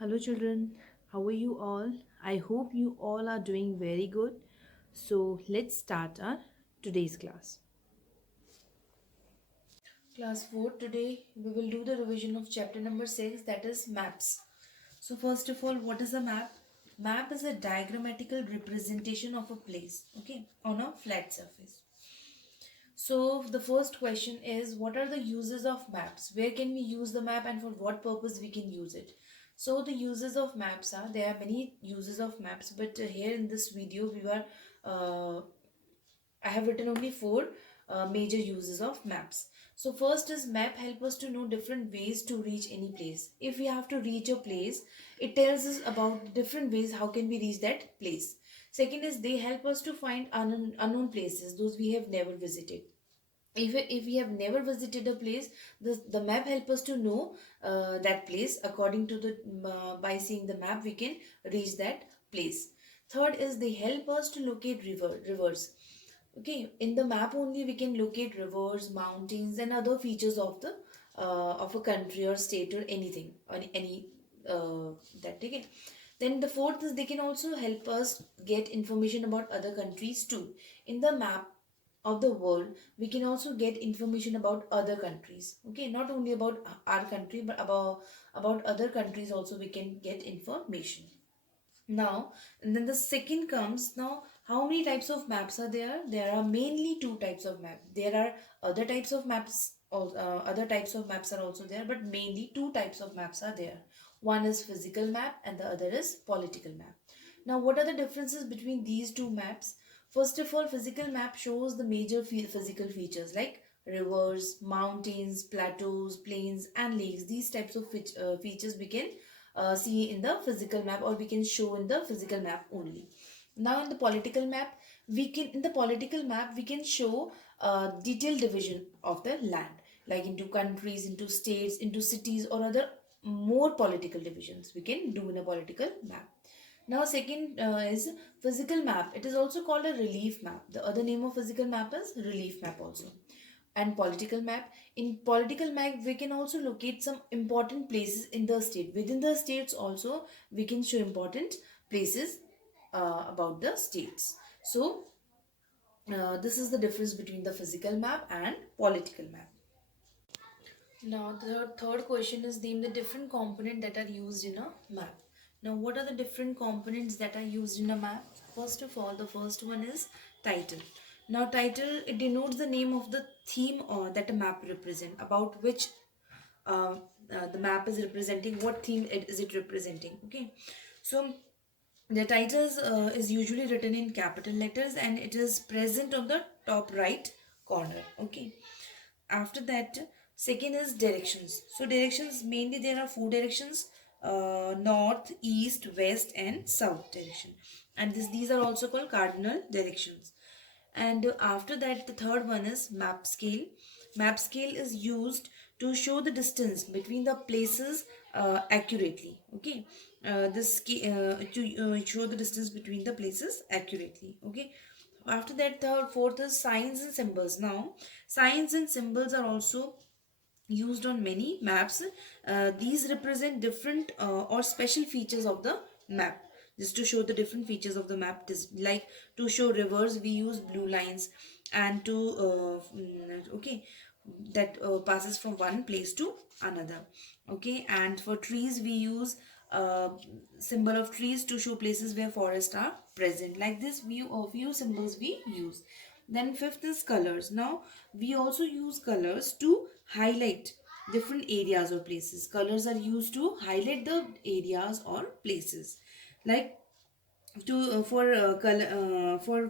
Hello, children. How are you all? I hope you all are doing very good. So, let's start our today's class. Class 4, today we will do the revision of chapter number 6, that is maps. So, first of all, what is a map? Map is a diagrammatical representation of a place, okay, on a flat surface. So, the first question is, what are the uses of maps? Where can we use the map and for what purpose we can use it? So, the uses of maps are, there are many uses of maps, but here in this video, uh, I have written only four major uses of maps. So, first is map help us to know different ways to reach any place. If we have to reach a place, it tells us about different ways how can we reach that place. Second is they help us to find unknown places, those we have never visited. If we have never visited a place, the map help us to know that place. According to the by seeing the map we can reach that place. Third is they help us to locate rivers. Okay, in the map only we can locate rivers, mountains and other features of a country or state or anything or any that. Okay, then the fourth is they can also help us get information about other countries too. In the map of the world we can also get information about other countries. Okay, not only about our country but about other countries also we can get information. Now, and then the second comes now, how many types of maps are there? There are mainly two types of map. There are other types of maps, other types of maps are also there, but mainly two types of maps are there. One is physical map and the other is political map. Now, what are the differences between these two maps? First of all, physical map shows the major physical features like rivers, mountains, plateaus, plains, and lakes. These types of features we can see in the physical map, or we can show in the physical map only. Now in the political map we can show detailed division of the land, like into countries, into states, into cities, or other more political divisions we can do in a political map. Now second is physical map. It is also called a relief map. The other name of physical map is relief map also. And political map, in political map we can also locate some important places in the state. Within the states also we can show important places about the states. So this is the difference between the physical map and political map. Now the third question is, name the different components that are used in a map. Now what are the different components that are used in a map? First of all, the first one is title. Now title, it denotes the name of the theme or that a map represent, about which uh, the map is representing, what theme is it representing. Okay, so the titles is usually written in capital letters and it is present on the top right corner. Okay, after that, second is directions. So directions, mainly there are four directions: north, east, west and south direction, and these are also called cardinal directions. And after that, the third one is map scale. Map scale is used to show the distance between the places accurately. Okay, to show the distance between the places accurately. Okay, after that, the fourth is signs and symbols. Now signs and symbols are also used on many maps. These represent different or special features of the map, just to show the different features of the map. Like to show rivers we use blue lines, and to okay, that passes from one place to another. Okay, and for trees we use uh, symbol of trees to show places where forests are present. Like this few symbols we use. Then fifth is colors. Now we also use colors to highlight different areas or places. Colors are used to highlight the areas or places. Like to for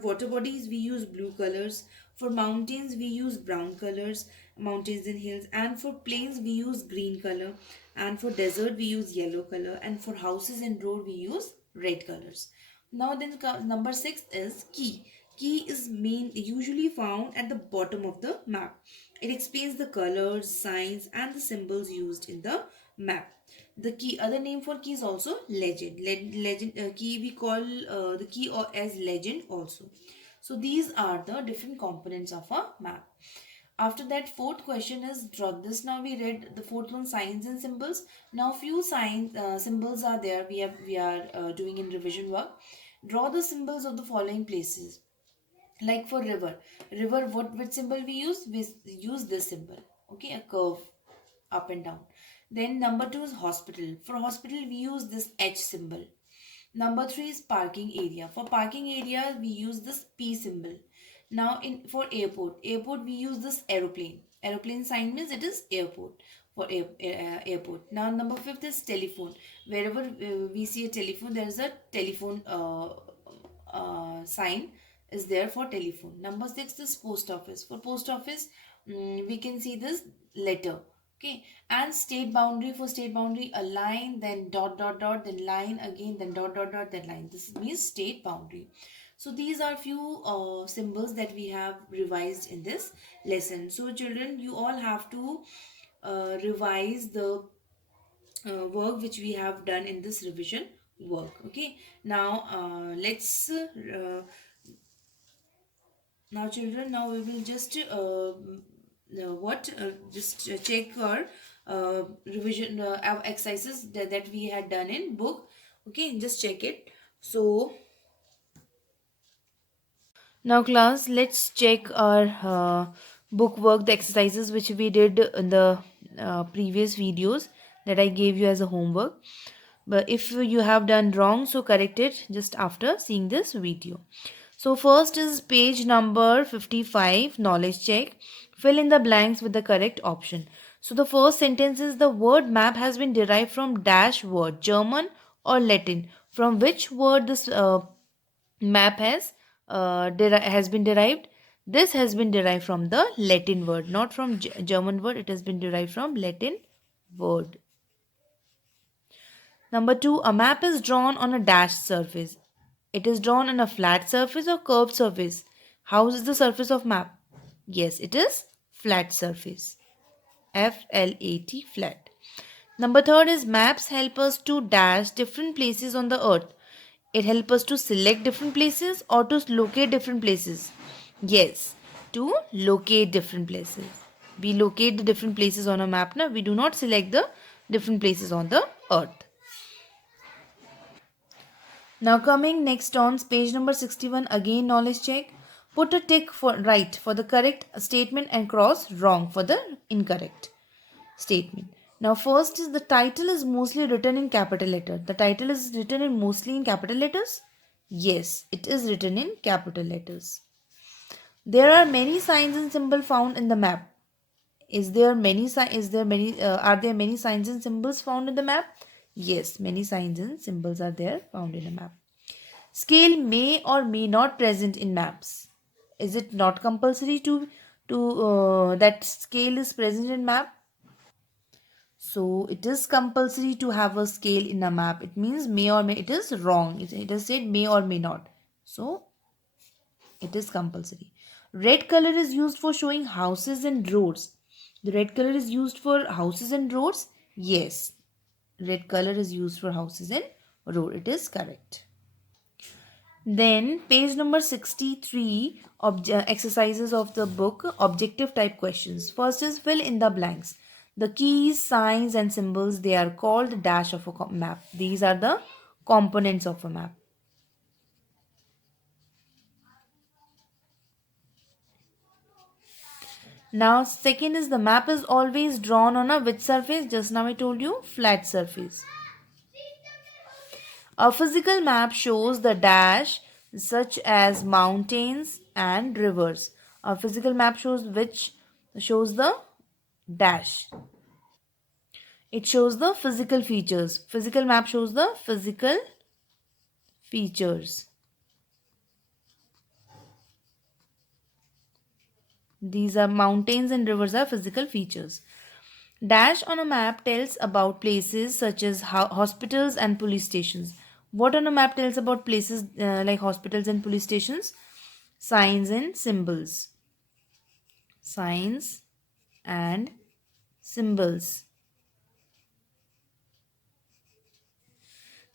water bodies we use blue colors. For mountains we use brown colors, mountains and hills. And for plains we use green color. And for desert we use yellow color. And for houses and road we use red colors. Now then number 6 is key. Key is usually found at the bottom of the map. It explains the colors, signs and the symbols used in the map. The key, other name for key is also legend. Legend key we call the key or as legend also. So these are the different components of a map. After that, fourth question is draw this. Now we read the fourth one, signs and symbols. Now few signs symbols are there. We are doing in revision work. Draw the symbols of the following places. Like for river, what which symbol we use? We use this symbol. Okay, a curve up and down. Then number two is hospital. For hospital, we use this H symbol. Number three is parking area. For parking area, we use this P symbol. Now, in for airport we use this aeroplane. Aeroplane sign means it is airport for airport. Now, number fifth is telephone. Wherever we see a telephone, there is a telephone sign is there for telephone. Number six is post office. For post office, we can see this letter. Okay, and state boundary, for state boundary, a line, then dot dot dot, then line again, then dot dot dot, then line. This means state boundary. So these are few symbols that we have revised in this lesson. So children, you all have to revise the work which we have done in this revision work. Okay, now let's now children, now we will just just check our revision exercises that we had done in book. Okay, just check it. So now class, let's check our book work, the exercises which we did in the previous videos that I gave you as a homework. But if you have done wrong, so correct it just after seeing this video. So first is page number 55, knowledge check. Fill in the blanks with the correct option. So the first sentence is the word map has been derived from dash word, German or Latin. From which word this map has been derived? This has been derived from the Latin word, not from German word. It has been derived from Latin word. Number two, a map is drawn on a dashed surface. It is drawn on a flat surface or curved surface. How is the surface of map? Yes, it is flat surface. F-L-A-T, flat. Number third is maps help us to dash different places on the earth. It helps us to select different places or to locate different places. Yes, to locate different places. We locate the different places on a map now. We do not select the different places on the earth. Now coming next on page number 61, again knowledge check. Put a tick for right for the correct statement and cross wrong for the incorrect statement. Now first is the title is mostly written in capital letter. The title is written in mostly in capital letters. Yes, it is written in capital letters. There are many signs and symbols found in the map. Are there many signs and symbols found in the map? Yes, many signs and symbols are there found in a map. Scale may or may not present in maps. Is it not compulsory to that scale is present in map? So it is compulsory to have a scale in a map. It means may or may. It is wrong. It has said may or may not. So it is compulsory. Red color is used for showing houses and roads. The red color is used for houses and roads. Yes, red color is used for houses and road. It is correct. Then page number 63, exercises of the book, objective type questions. First is fill in the blanks. The keys, signs and symbols, they are called dash of a map. These are the components of a map. Now second is the map is always drawn on a which surface? Just now I told you, flat surface. A physical map shows the dash such as mountains and rivers. A physical map shows the dash. It shows the physical features. Physical map shows the physical features. These are mountains and rivers are physical features. Dash on a map tells about places such as hospitals and police stations. What on a map tells about places like hospitals and police stations? Signs and symbols. Signs and symbols.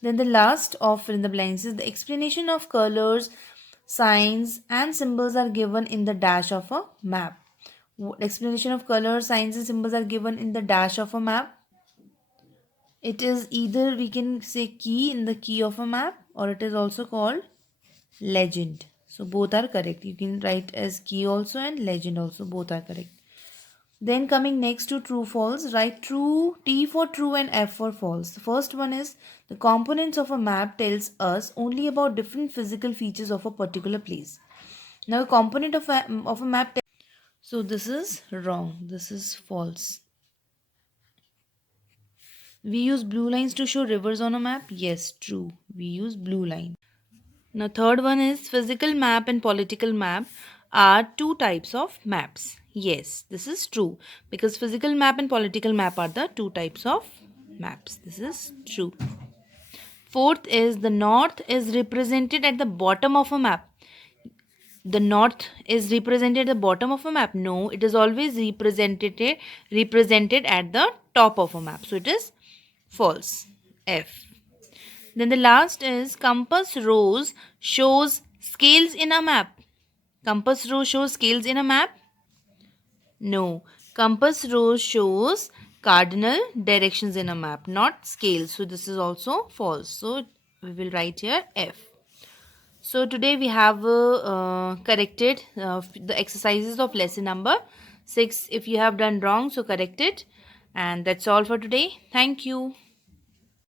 Then the last of fill in the blanks is the explanation of colors, signs and symbols are given in the dash of a map. Explanation of color, signs and symbols are given in the dash of a map. It is either we can say key in the key of a map, or it is also called legend. So both are correct. You can write as key also and legend also. Both are correct. Then coming next to true false, write true, T for true and F for false. The first one is the components of a map tells us only about different physical features of a particular place. Now a component of a map, so this is wrong. This is false. We use blue lines to show rivers on a map. Yes, true. We use blue line. Now third one is physical map and political map are two types of maps. Yes, this is true because physical map and political map are the two types of maps. This is true. Fourth is the north is represented at the bottom of a map. The north is represented at the bottom of a map. No, it is always represented at the top of a map. So it is false. F. Then the last is compass rose shows scales in a map. Compass rose shows scales in a map? No. Compass rose shows cardinal directions in a map, not scales. So this is also false. So we will write here F. So today we have corrected the exercises of lesson number 6. If you have done wrong, so correct it. And that's all for today. Thank you.